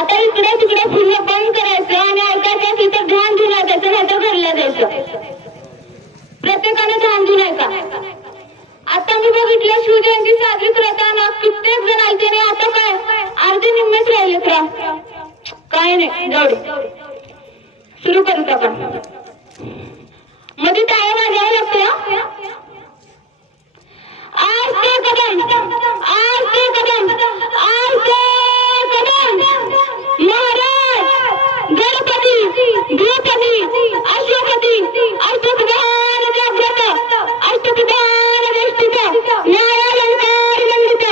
आता इकडे तिकडे फिरणं बंद करायचं आणि ऐकायचं असेल तर ध्यान देऊन ऐकायचं, नाही तर घरला जायचं. प्रत्येकाने ध्यान देऊन ऐका. आता मी बघितलं शिवजयंती साजरी करताना कित्येक जण आलते आणि आता काय अर्धे निम्मेच राहिले. काय नाही, जाऊ दे, सुरू करूत आपण. मध्ये टाळ्या वाजवाव्या लागते. आस्ते कदम, आस्ते कदम, आस्ते कदम. महाराज, गणपती, द्रौपदी, अश्वपती, अष्टप्रधान जागृत, अष्टप्रधान वेष्टित, न्यायालंकार मंडित,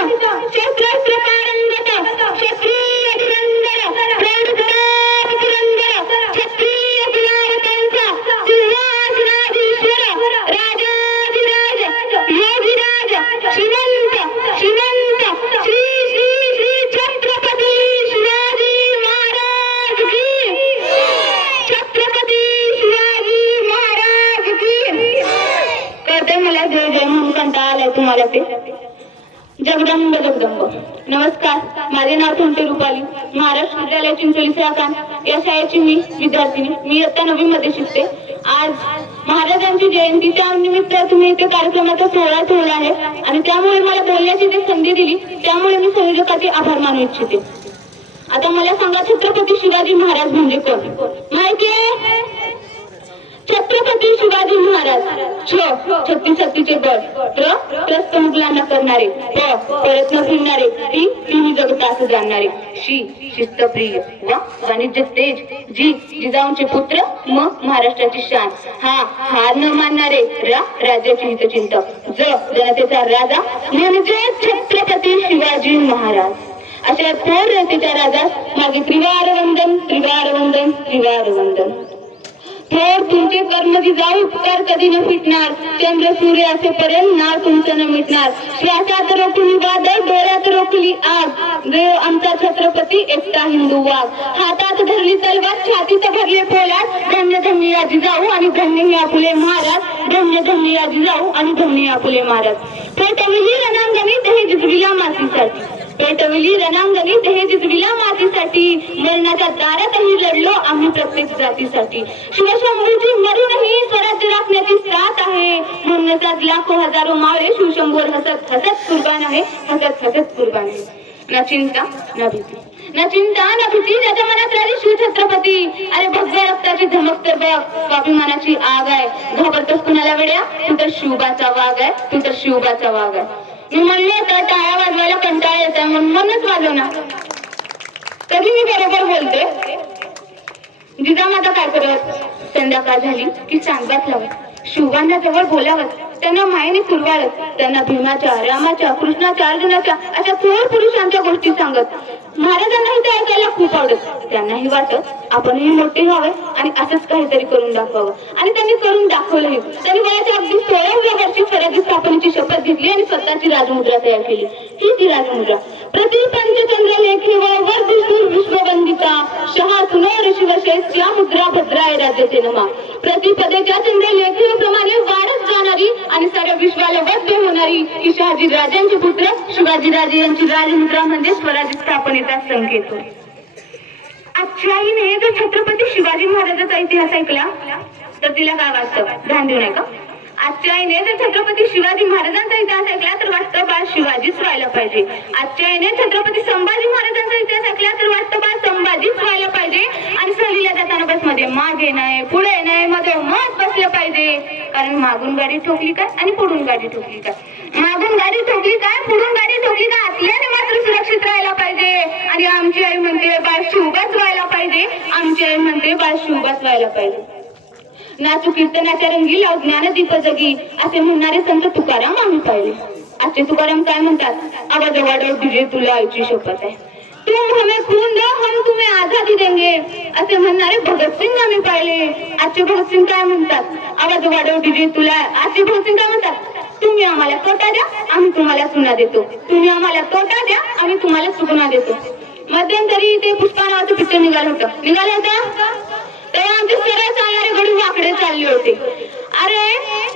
शस्त्रास्त्र पारंगत, क्षत्रिय धुरंधर, प्रौढप्रताप पुरंदर, क्षत्रिय कुलावतांचा सिंहासनाधीश्वर, राजाधिराज, योगिराज, श्रीमंत, श्रीमंत, श्री श्री श्री छत्रपती शिवाजी महाराज की, छत्रपती शिवाजी महाराज की. कळतंय मला जय जय म्हणून कंटाळा आलाय तुम्हाला ते. जगदंब जगदंब. नमस्कार, माझे नाव थोंटे रुपाली, महाराष्ट्र विद्यालय चिंचोली सेवाकान या शाळेची मी विद्यार्थिनी. मी इयत्ता 9वी मध्ये शिकते. आज महाराजांची जयंती, त्यानिमित्त तुम्ही इथे कार्यक्रमाचा सोहळा ठेवला आहे आणि त्यामुळे मला बोलण्याची ती संधी दिली, त्यामुळे मी संयोजकाचे आभार मानू इच्छिते. आता मला सांगा, छत्रपती शिवाजी महाराज म्हणजे कोण? माहितीये? छत्रपती शिवाजी महाराज छत्तीस हत्तीचे बळ, त्रस्त मुघलांना करणारे, परत न फिरणारे, तिन्ही जगतास जाणणारे, शिस्तप्रिय व वाणिज्य तेज, जिजाऊंचे पुत्र, महाराष्ट्राची शान, हार न मानणारे, राज्याचे हितचिंतक, जनतेचा राजा म्हणजे छत्रपती शिवाजी महाराज. अशा थोर रयतेच्या राजास माझे त्रिवार वंदन, त्रिवार वंदन, त्रिवार वंदन. थोर तुमचे कर्म जिजाऊ, उपकार कधी न फिटणार, चंद्र सूर्य असेपर्यंत नाव तुमचं न मिटणार. श्वासात रोखली वादळ, डोळ्यात रोखली आग, देव आमचा छत्रपती एकटा हिंदू वाघ. हातात धरली तलवार, छातीत भरले पोलाद, धन्य धन्य या जिजाऊ आणि धन्य हे आपले महाराज, धन्य धन्य या जिजाऊ आणि धन्य आपले महाराज. पेटविली रणांगणी दहे जिजविला मातीसाठी, पेटविली रणांगणी दहे जिजविला मातीसाठी, मरणाच्या दारातही लढलो आम्ही प्रत्येक जातीसाठी. शिवशंभूची मरूनही स्वराज्य राखण्याची साथ आहे, म्हणूनच आज लाखो हजारो मावळे शिवशंभूवर हसत हसत कुर्बान आहे, हसत हसत कुर्बान आहे. ना चिंता ना भीती, ना चिंता ना भीती, ज्याच्या मनात राहिली शिवछत्रपती. अरे भगव्या रक्ताची धमक तर बघ, स्वाभिमानाची आग आहे. घाबरतोस कुणाला वेड्या, तू तर शिवबाचा वाघ आहे, तू तर शिवबाचा वाघ आहे. मी म्हणले तर टाळ्या वाजवायला कंटाळा येत आहे, म्हणूनच वाजवणार. तरी मी बरोबर बोलते. जिजामाता काय करत, संध्याकाळ झाली की सांगत लावत, शिवबांना जवळ बोलावत, त्यांना मायेने कुरवाळत, त्यांना भीमाच्या, रामाच्या, कृष्णाच्या, अर्जुनाच्या अशा थोर पुरुषांच्या गोष्टी सांगत. महाराजांनाही ते ऐकायला खूप आवडत. त्यांनाही वाटत आपणही मोठे व्हावे आणि असंच काहीतरी करून दाखवावं, आणि त्यांनी करून दाखवलंही. त्यांनी वयाच्या अगदी 16व्या वर्षी स्वराज्य स्थापनेची शपथ घेतली आणि स्वतःची राजमुद्रा तयार केली. ही ती राजमुद्रा. प्रति पंचचंद्र लेखेवर वर्धिष्णुर विश्ववंदिता, शहा सुनोर शिवशेषच्या मुद्रा भद्राय राज्याचे नमा. प्रतिपदेच्या चंद्र लेखेप्रमाणे वाढत जाणारी आणि साऱ्या विश्वाला वद्य होणारी ही शहाजी राजांचे पुत्र शिवाजी राजे यांची राजमुद्रा म्हणजे स्वराज्य स्थापनेचा संकेत होय. आजच्या आईने जर छत्रपती शिवाजी महाराजांचा इतिहास ऐकला तर तिला काय वाटतं? ध्यान देऊ नये का? आजच्या आईने जर छत्रपती शिवाजी महाराजांचा इतिहास ऐकला तर वाटतं बा शिवाजीच व्हायला पाहिजे. आजच्या आईने छत्रपती संभाजी महाराजांचा इतिहास ऐकला तर वाटतं बा संभाजीच व्हायला पाहिजे. आणि सहलीला जाताना बसमध्ये मागे नाही पुढे नाही मध्ये मत बसलं पाहिजे, कारण मागून गाडी ठोकली काय आणि पुढून गाडी ठोकली काय, मागून गाडी ठोकली काय पुढून गाडी ठोकली काय, आतल्याने मात्र सुरक्षित राहायला पाहिजे. आणि आमची आई म्हणते बा शिवबाच व्हायला पाहिजे, आमची आई म्हणते बा शिवबाच व्हायला पाहिजे. नाचू कीर्तनाच्या रंगी लाव ज्ञानदीप जगी असे म्हणणारे संत तुकाराम आम्ही पाहिले. आजचे तुकाराम काय म्हणतात? आवाज वाढव तुझे तुला आईची शपथ आहे, तुम हमें खून दो हम तुम्हें आजादी देंगे असे म्हणणारे भगतसिंग आम्ही पाहिले. आजचे भगतसिंग काय म्हणतात? आवाज वाढव तुझे तुला. आजचे भगतसिंग काय म्हणतात? तुम्ही आम्हाला तोटा द्या आम्ही तुम्हाला सुना देतो, तुम्ही आम्हाला तोटा द्या आम्ही तुम्हाला सुना देतो. मध्यंतरी ते पुष्पा नावाचं पिक्चर निघालं होतं तेव्हा आमचे सरळ चालणारे गडी वाकडे चालले होते. अरे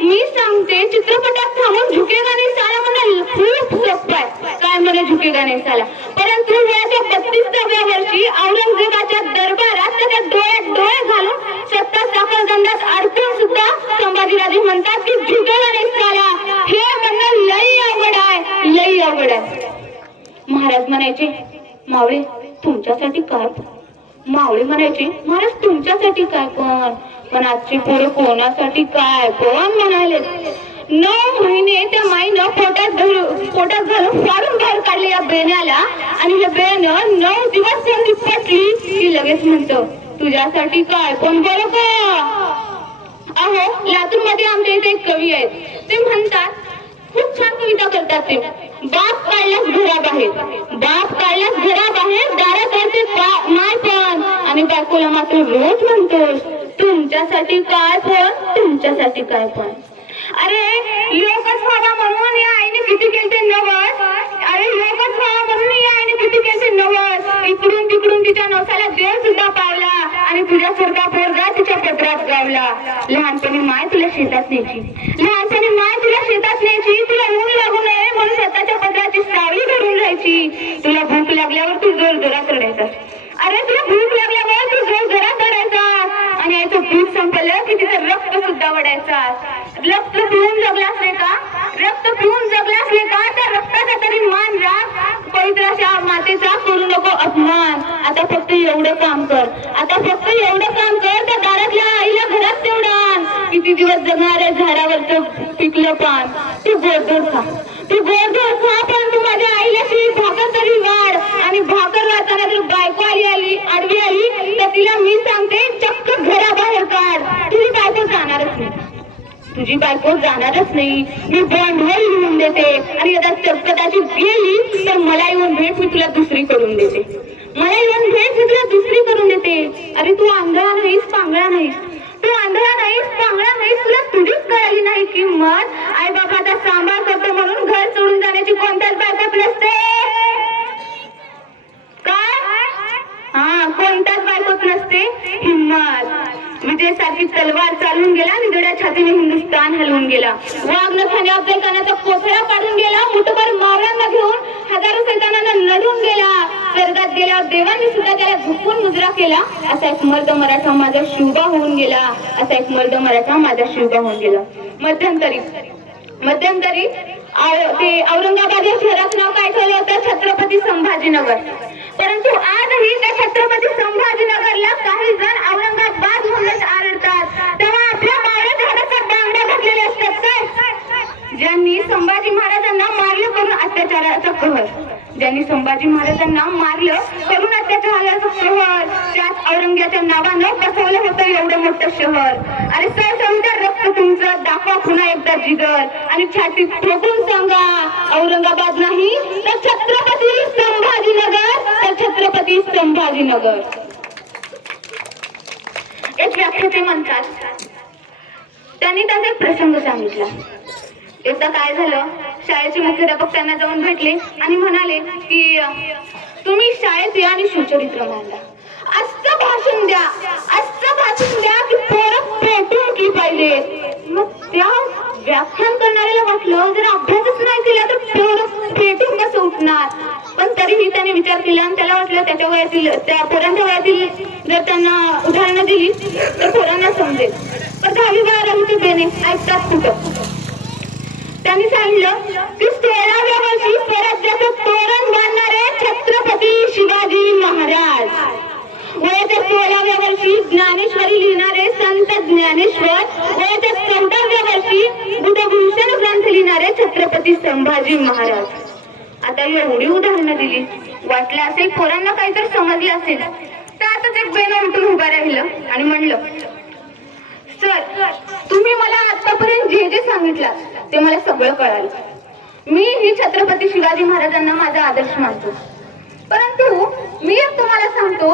मी सांगते, चित्रपटात थांबून झुकेगा नाही साला म्हणा खूप सोपं आहे. काय म्हणे झुकेगा नाही साला, परंतु वयाच्या 32व्या वर्षी वर्षी औरंगजेबाच्या दरबारात त्याच्या डोळ्यात डोळे घालून 70 साखळदंडात अडकून सुद्धा संभाजीराजे म्हणतात की झुकेगा नाही साला. हे म्हणणं लई अवघड आहे, लई अवघड आहे. महाराज म्हणायचे मावळे तुमच्यासाठी काय, मावळे म्हणायचे महाराज तुमच्यासाठी काय, पण आजची पोरं कोणासाठी काय कोण म्हणाले. 9 महिने त्या माईनं पोटात घालून फाडून बाहेर काढले या बेण्याला, आणि या बेण्यानं 9 दिवस त्यांची पटली की लगेच म्हणतं तुझ्यासाठी काय पण बरं का. अहो लातूर मध्ये आमच्या इथे एक कवी आहेत, ते म्हणतात खूप छान कविता करतात ते. बाप काढल्यास घराबाहेर, बाप काढल्यास घराबाहेर, दारात येते माय पण, आणि बायकोला मात्र रोज म्हणतोस तुमच्यासाठी काय पण, तुमच्यासाठी काय पण. अरे लोकच व्हावा म्हणून या आईने किती केलते नवस, अरे लोकच व्हावा म्हणून या आईने किती केलते नवस. इकडून तिकडून तिच्या नवसाला देव सुद्धा पावला, आणि तुझ्या सारखा पोरगा तिच्या पत्रात गावला. लहानपणी माय तुला शेतात न्यायची, लहानपणी माय तुला शेतात न्यायची, तुला ऊन लागू नये म्हणून स्वतःच्या पत्राची सावली धरून राहायची. तुला भूक लागल्यावर तू जोर जोरात रडायचा, अरे तुला भूक लागल्यावर तू जोर जोरात रडायचा, आणि याचं भूक संपलं की तिचं रक्त सुद्धा वडायचा. रक्त पिऊन जगलास नाही का, रक्त पिऊन जगलास नाही का, त्या रक्ताचा तरी मान राख, पवित्र अशा मातेचा करू नको अपमान. आता फक्त एवढं काम कर, आता फक्त एवढं काम कर, त्या दारातल्या आईला घरात तेवढं आण. किती दिवस जगणार आहे झाडावरचं पिकलं पान, तू गोडधोड खा, तू गोडधोड खा, पण तू माझ्या आईला भाकर तरी वाढ. आणि भाकर वाढताना जर बायको आडवी आली तर तिला मी सांगते चक्क घराबाहेर काढ. तुझी बायको जाणारच नाही, तुझी बायको जाणारच नाही, मी बॉन्डवर लिहून देते, आणि कदाचित गेली तर मला येऊन भेट, मी तुला दुसरी करून देते, मला येऊन भेट, मी तुला दुसरी करून देते. अरे तू आंधळा नाहीस पांगळा नाहीस, तू आंधळा नाहीस पांगळा नाहीस, तुला तुझीच कळाली नाही किंमत. आई बाबाचा सांभाळ करतो म्हणून घर सोडून जाण्याची कोणत्याच बायकोत नसते, काय हा कोणत्याच बायकोत नसते हिम्मत. विजयसारखी तलवार चालून गेला, निधड्या छातीने हिंदुस्थान हलवून गेला. वाघ नखाने अफजल खानाचा कोथळा काढून गेला, मुठभर मावळ्यांना घेऊन हजारो सैतानांना लढून गेला. स्वर्गात गेल्यावर देवांनी सुद्धा त्याला झुकून मुजरा केला. असा एक मर्द मराठा माझा शिवबा होऊन गेला, असा एक मर्द मराठा माझा शिवबा होऊन गेला. मध्यंतरी ते औरंगाबाद या शहराचं नाव काय ठेवलं होतं, छत्रपती संभाजीनगर. परंतु आजही त्या छत्रपती संभाजीनगरला काही जण औरंगाबाद म्हणूनच आरडतात. तेव्हा आपल्या बाळाच्या हातात बांगड्या घातलेले असतात काय, ज्यांनी संभाजी महाराजांना मारलं करून अत्याचाराचा कहर, ज्यांनी संभाजी महाराजांना मारलं करून अत्याचाराचा कहर, त्याच औरंग्याच्या नावानं बसवलं होतं एवढं मोठं शहर. अरे सर रक्त तुमचं, दाखवा पुन्हा एकदा जिगर, आणि छाती ठोकून सांगा औरंगाबाद नाही तर छत्रपती संभाजीनगर, तर छत्रपती संभाजीनगर. एक व्याख्याते म्हणतात, त्यांनी त्यांचा एक प्रसंग सांगितला. एकदा काय झालं, शाळेचे मुख्याध्यापक त्यांना जाऊन भेटले आणि म्हणाले की तुम्ही शाळेत या आणि शिवचरित्र मांडा, असं भाषण द्या, असं भाषण द्या की पोरं पेटून उठली पाहिजे. मग त्या व्याख्यान करणाऱ्याला वाटलं जर अभ्यासच नाही केला तर पोरं पेटून कसं उठणार. पण तरीही त्याने विचार केला, आणि त्याला वाटलं त्याच्या वयातील, त्या पोरांच्या वयातील जर त्यांना उदाहरणं दिली तर पोरांना समजेल. पण 10वी-12वीचे बेने ऐकतात कुठं. त्यांनी सांगितलं की 16व्या वर्षी स्वराज्याचं तोरण बांधणारे छत्रपती शिवाजी महाराज, वयाच्या 16व्या वर्षी ज्ञानेश्वरी लिहिणारे संत ज्ञानेश्वर, वयाच्या 14व्या वर्षी बुधभूषण ग्रंथ लिहिणारे छत्रपती संभाजी महाराज. आता एवढी उदाहरणं दिली, वाटलं असेल पोरांना काहीतरी समजलं असेल. तर आताच एक बेन उठून उभा राहिलं आणि म्हणलं, सर तुम्ही मला आतापर्यंत जे जे सांगितलं ते मला सगळं कळालं. मी ही छत्रपती शिवाजी महाराजांना माझा आदर्श मानतो. परंतु मी एक तुम्हाला सांगतो,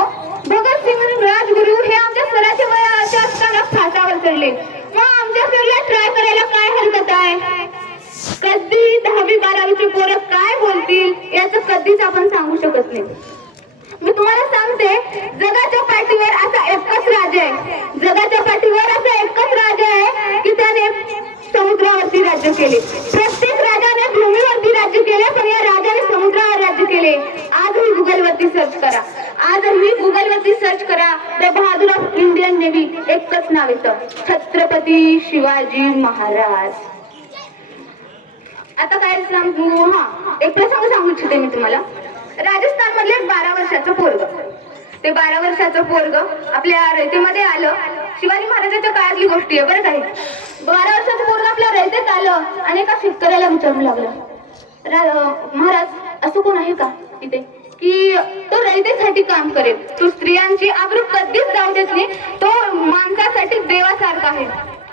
भगतसिंग राजगुरू हे आमच्या सराच्या वयाच्या असताना फासावर चढले. मग आमच्या सरला ट्राय करायला काय हरकत आहे. कधी 10वी-12वीचे पोरं काय बोलतील याचं कधीच आपण सांगू शकत नाही. मी तुम्हाला सांगते, जगाच्या पाठीवर असा एकच राजा आहे, जगाच्या पाठीवर असा एकच राजा आहे की त्याने समुद्रावरती राज्य केले. प्रत्येक राजाने भूमीवरती राज्य केले, पण या राजाने समुद्रावर राज्य केले. आजही गुगलवरती सर्च करा, आजही गुगलवरती सर्च करा, the Bahadur of Indian navy एकच नाव येतं, छत्रपती शिवाजी महाराज. आता काय सांगू, एक प्रसंग सांगू इच्छिते मी तुम्हाला. राजस्थान मधले 12 वर्षाचं पोरग, ते 12 वर्षाचं पोरग आपल्या रयतेमध्ये आलं. शिवाजी महाराजांच्या काळातली गोष्टी आहे बरं काही. 12 वर्षाचं पोरग आपल्या रयतेत आलं आणि एका शेतकऱ्याला विचारू लागलं, महाराज असं कोण आहे का इथे की तो रयतेसाठी काम करेल, तो स्त्रियांची आबरू कधीच जाऊ देत नाही, तो माणसासाठी देवासारखा आहे.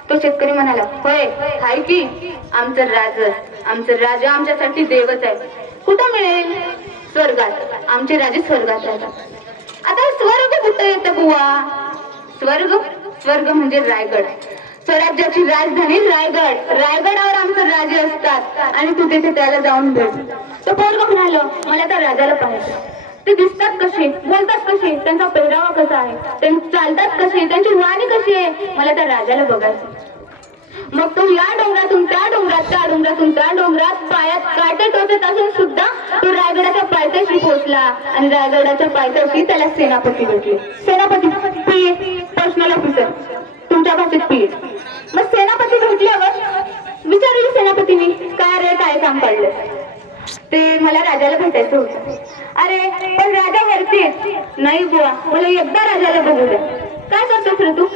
तो शेतकरी म्हणाला, होय हाय की, आमचं राजा आमच्यासाठी देवच आहे. कुठं मिळेल? स्वर्गात. आमचे राजे स्वर्गात राहतात. आता स्वर्ग कुठं येतं बुवा? स्वर्ग म्हणजे रायगड. स्वराज्याची राजधानी रायगड. रायगडावर आमचे राजे असतात आणि तू तिथे त्याला जाऊन भेट. तो पोरग म्हणाल, मला त्या राजाला पाहायचं. ते दिसतात कसे, बोलतात कसे, त्यांचा पेहरावा कसा आहे, ते चालतात कसे, त्यांची वाणी कशी आहे, मला त्या राजाला बघायचं. मग तो या डोंगरातून त्या डोंगरात, त्या डोंगरातून त्या डोंगरात पायात काटे टोचत असून सुद्धा तो रायगडाच्या पायथ्याशी पोहोचला आणि रायगडाच्या पायथ्याशी त्याला सेनापती भेटले. सेनापती पर्सनल ऑफिसर, तुमच्या भाषेत पीए. मग सेनापती भेटल्यावर विचारले सेनापतीने, काय रे काय काम पडलं? ते मला राजाला भेटायचं होतं. अरे पण राजा वरती नाही बुवा, मला एकदा राजाला बघू द्या. काय करतोस रे तू?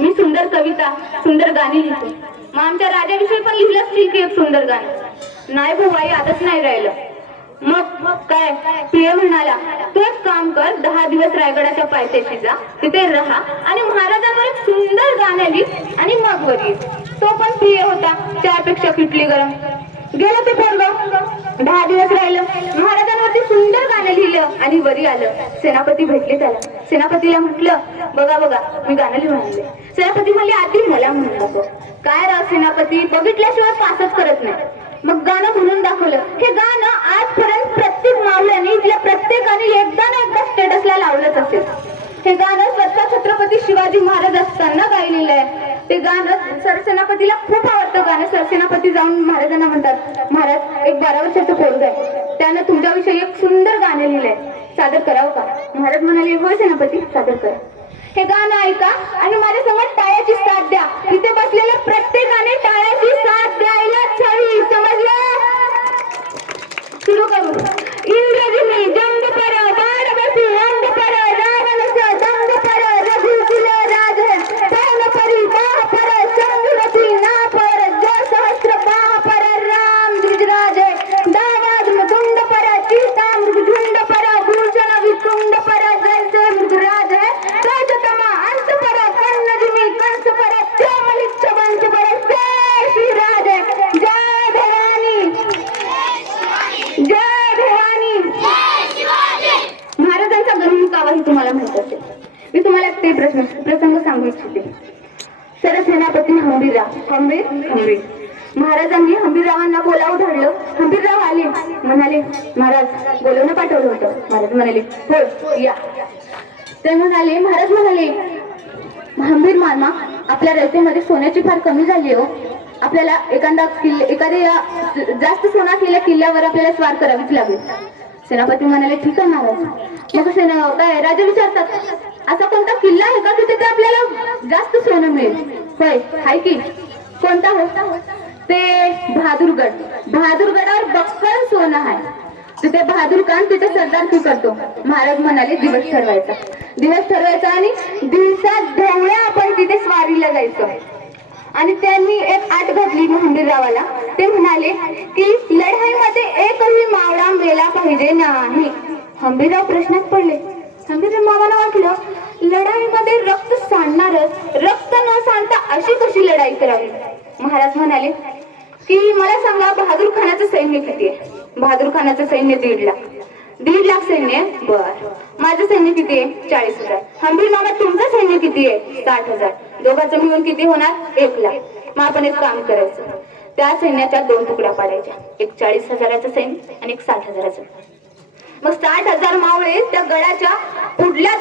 मी सुंदर कविता, सुंदर गाणी लिहितो. मग आमच्या राजाविषयी पण लिहिलं असतील की एक सुंदर गाणं? नाही बुवा, आताच नाही राहिलं. मग काय? पीए म्हणाला, तू एक काम कर, 10 दिवस रायगडाच्या पायथ्याशी जा, तिथे राहा आणि महाराजांवर एक सुंदर गाणं लिह आणि मग वर ये. तो पण पीए होता, त्यापेक्षा किटली गरम. गेलं ते पोरग, 10 दिवस राहिलं, महाराजांवरती सुंदर गाणं लिहिलं आणि वरी आलं. सेनापती भेटले त्याला. सेनापतीला म्हटलं, बघा मी गाणं लिहून आणले. सेनापती म्हणले, आधी मला म्हणू नको. काय राव सेनापती, बघितल्याशिवाय पासच करत नाही. मग गाणं म्हणून दाखवलं. हे गाणं आजपर्यंत प्रत्येक मावळ्याने, इथल्या प्रत्येकाने एकदा ना एकदा स्टेटसला लावलंच असेल. हे गाणं स्वतः छत्रपती शिवाजी महाराज असताना गायलेलं आहे. ते गाणं सरसेनापतीला खूप आवडतं गाणं. सरसेनापती जाऊन महाराजांना म्हणतात, महाराज एक 12 वर्षाचं पोरग आहे, त्यानं तुमच्याविषयी एक सुंदर गाणं लिहिलंय, सादर करावं का? महाराज म्हणाले, होय सेनापती, सादर करा. हे गाणं ऐका आणि माझ्या समोर टाळ्याची साथ द्या. इथे बसलेल्या प्रत्येकाने टाळ्याची साथ द्यायलाच हवी, समजलं? सुरू करू. इंद्रजिनी जंग पर बाणवसी अंग पर रावणस दंग पर रघुकुल राज पौन परी बाह पर चंद्रवती ना पर जय सहस्र बाह पर राम द्विजराज दावाद मुकुंद पर सीता मृगुंड पर भूषण विकुंड पर जय मृगराज तेजतमा अंत पर कन्नजिनी कंस पर त्योमलिच्छ वंश पर जय श्रीराज जय भवानी जय भवानी. महाराजांचा गरुडकावाही तुम्हाला माहित असेल. मी तुम्हाला ते प्रसंग सांगू इच्छिते. सरसेनापती हंबीर महाराजांनी हंबीररावांना बोलावून धरलं. हंबीरराव आले, म्हणाले, महाराज बोलवणं पाठवलं होतं. महाराज म्हणाले, हो या. ते म्हणाले, महाराज म्हणाले, हंबीर मामा, आपल्या रयतेमध्ये सोन्याची फार कमी झाली हो. आपल्याला एखाद्या जास्त सोना असलेल्या किल्ल्यावर आपल्याला स्वार करावीच लागेल. सेनापती म्हणाले, ठीक आहे महाराज. मग काय राजा विचारतात, असा कोणता किल्ला आहे का तिथे आपल्याला जास्त सोनं मिळेल? होय हाय की. कोणता हो? ते बहादूरगड. बहादूरगडावर बक्कळ सोनं आहे. तिथे बहादूर खान तिथे सरदारकी करतो. महाराज म्हणाले, दिवस ठरवायचा आणि दिवसात ढवळ्या आपण तिथे स्वारीला जायचं. आणि त्यांनी एक आट घातली हंबीररावाला. ते म्हणाले की लढाईमध्ये एकही मावळा मेला पाहिजे नाही. हंबीरराव प्रश्नात पडले. हंबीरराव मामाला वाटलं, लढाईमध्ये रक्त सांडणारच, रक्त न सांडता अशी कशी लढाई करावी? महाराज म्हणाले की मला सांगा, बहादूर खानाचं सैन्य किती आहे? बहादूर खानाचं सैन्य 1.5 लाख. 1.5 लाख सैन्य आहे? बर. माझं सैन्य किती आहे? 40,000. हंबीर मामा तुमचं सैन्य किती आहे? 60,000. दोघांचं मिळून किती होणार? 1 लाख. मग आपण एक काम करायचं, त्या सैन्याच्या 2 तुकड्या पाडायच्या, एक 40,000चं सैन्य आणि एक 60,000चं. मग 60,000 मावळे त्या गडाच्या पुढल्या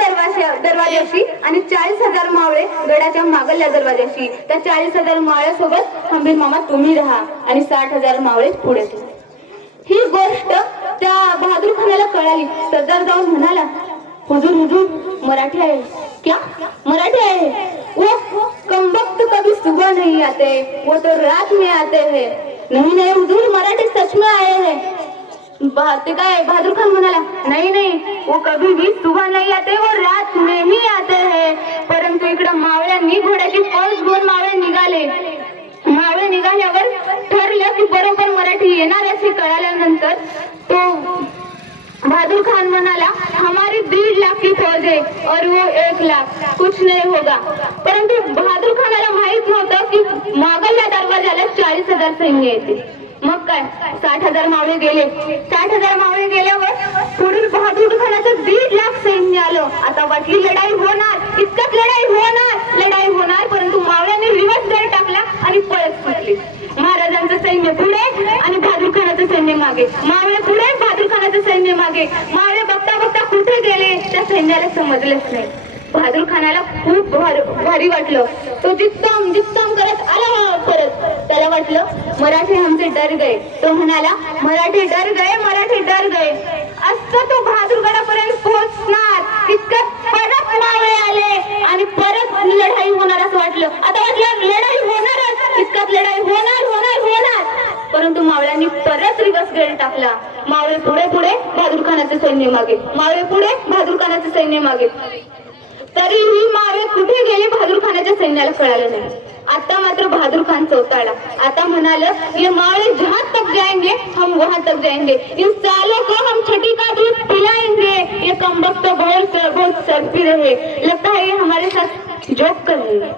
दरवाजाशी आणि 40,000 मावळे गडाच्या मागल्या दरवाजाशी. त्या 40,000 मावळ्यासोबत हंबीर मामा तुम्ही राहा. आणि 60,000 मावळे पुढे गेले. ही गोष्ट त्या बहादूर खानाला कळाली. सरदार जाऊन म्हणाला, हुजूर हुजूर मराठी आहे क्या? मराठी आहे. वो कमबख्त कभी सुबह नहीं आते, वो तो रात में आते हैं. नहीं नहीं हुजूर मराठी सच में आए हैं. ते काय बहादूर खान म्हणाला, नहीं नहीं वो कभी भी सुबह नहीं आते, वो रात में ही आते हैं. परंतु इकडं मावळ्यांनी घोड्याची फौज घेऊन मावळे निघाले. मावळे निघाल्यावर ठरलं की बरोबर मराठी येणार असे कळाल्यानंतर तो बहादूर खान म्हणाला, हमारी 1.5 लाख की फौज है और वो 1 लाख, कुछ नहीं होगा. परंतु बहादूर खानाला माहित नव्हतं की मागल्या दरवाजाला 40,000 सैन्य येते. मग काय 60,000 मावळे गेले. 60,000 मावळे गेल्यावर पुढील बहादूर खानाचं 1.5 लाख सैन्य आलं. आता वाटली लढाई होणार, इतकंच लढाई होणार, परंतु मावळ्यांनी रिव्हर्स गार्ड टाकला आणि पळत सुटली. महाराजांचं सैन्य पुढे आणि बहादूर खानाचं सैन्य मागे. मावळे पुढे, बहादूर खानाचं सैन्य मागे. मावळे बघता बघता कुठे गेले त्या सैन्याला समजलंच नाही. बहादूर खानाला खूप भारी वाटलं. तो जिक्तम करत आला परत. त्याला वाटलं मराठी हमसे डर गए. तो म्हणाला, मराठी डर गए. असं तो बहादूरगडापर्यंत पोहोचणार तितकं परत मावळे आले आणि परत लढाई होणार असं वाटलं. आता वाटलं लढाई होणारच, इतकंच लढाई होणार. परंतु मावळ्यांनी परत रिव्हर्स गेअर टाकला. मावळे पुढे, बहादूर खानाचे सैन्य मागे. मावळे पुढे, बहादूर खानाचे सैन्य मागे. तरीही मावळे कुठे गेले बहादूर खानाच्या सैन्याला कळालं नाही. आता मात्र बहादूर खान चौताळला. आता म्हणालं, ये मावळे जहां तक जाएंगे हम वहां तक जाएंगे. इन सालों को हम छठी का दूध पिलाएंगे. ये कमबख्त बहुत सरपी रहे, लगता है ये हमारे साथ जोक कर रहे हैं.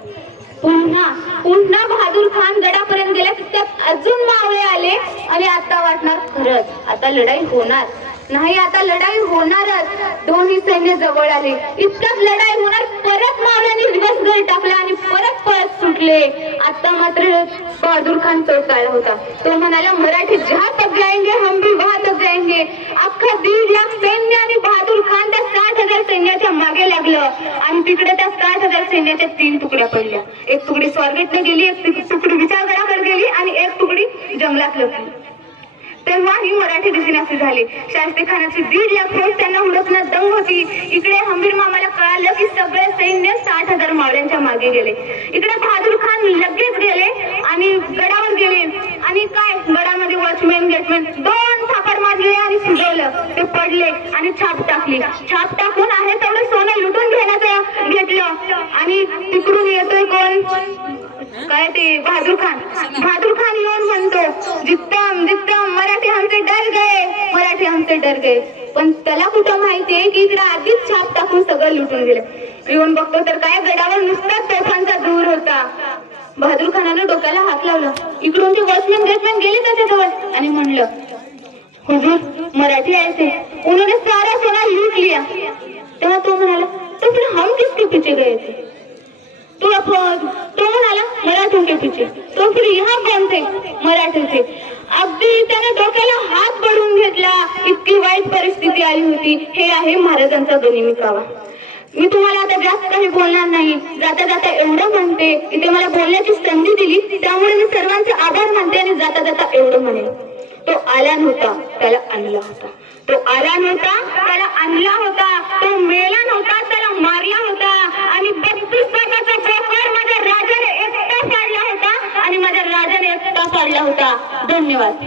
पुन्हा बहादूर खान गडापर्यंत गेला. त्यात अजून मावळे आले आणि आता वाटणार खरंच आता लढाई होणार नाही. आता लढाई होणारच. दोन्ही सैन्य जवळ आले. इतकंच लढाई होणार. परत मावळ्यांनी रिव्हर्स गार्ड टाकला आणि परत पळत सुटले. आता मात्र बहादूर खान चौताळला होता. तो म्हणाला, मराठी जहां तक जाएंगे हम भी वहां तक जाएंगे. अख्खा 1.5 लाख सैन्य आणि बहादूर खान त्या 60,000 सैन्याच्या मागे लागलं. आणि तिकडे त्या 60,000 सैन्याच्या 3 तुकड्या पडल्या. एक तुकडी स्वारगेटने गेली, एक तुकडी विचारगडाकडे गेली आणि एक तुकडी जंगलात लपली. तेव्हा ही मराठी दिसेनासे झाले. शास्त्री खानाची 1.5 लाख फौज त्यांना हुडकण्यात दंग होती. इकडे हंबीर मामाला कळालं की सगळे सैन्य 60,000 मावळ्यांच्या मागे गेले. इकडे बहादूर खान लगेच गेले आणि गडावर गेले. आणि काय गडामध्ये वॉचमॅन गेटमॅन 2 थापड मारले आणि सुजवलं. ते पडले आणि छाप टाकली. छाप टाकून आहे तेवढं सोनं लुटून घेतलं. आणि तिकडून येतोय कोण? काय ते बहादूर खान येऊन म्हणतो, जित्तम मराठी हमसे डर गए. पण त्याला कुठं माहितीये की इकडे आधीच छाप टाकून सगळं लुटून गेलं. येऊन बघतो तर काय गडावर नुसताच तोफांचा धूर होता. बहादूर खानानं डोक्याला हात लावला. इकडून ते वॉचमॅन गेटमॅन गेले त्याच्याजवळ आणि म्हणलं, हुजूर मराठी आए थे, उन्होंने सारा सोना लूट लिया. तेव्हा तो म्हणाला, तो फिर हम किसके पीछे गए थे? तो म्हणाला, मराठों के पीछे. तो फिर यहाँ कौन थे? मराठी थे. अगदी त्याने डोक्याला हात बडवून घेतला. इतकी वाईट परिस्थिती आली होती. हे आहे महाराजांचा गनिमी कावा. मी तुम्हाला आता जास्त काही बोलणार नाही. जाता जाता एवढं म्हणते, इथे मला बोलण्याची संधी दिली त्यामुळे मी सर्वांचे आभार मानते. आणि जाता जाता एवढं म्हणेन, तो आला नव्हता त्याला आणला होता. तो आला नव्हता त्याला आणला होता. तो मेला नव्हता त्याला मारला होता. आणि 32 तासाचा पेपर माझ्या राजाने एकटा फाडला होता. आणि माझ्या राजाने एकटा फाडला होता. धन्यवाद.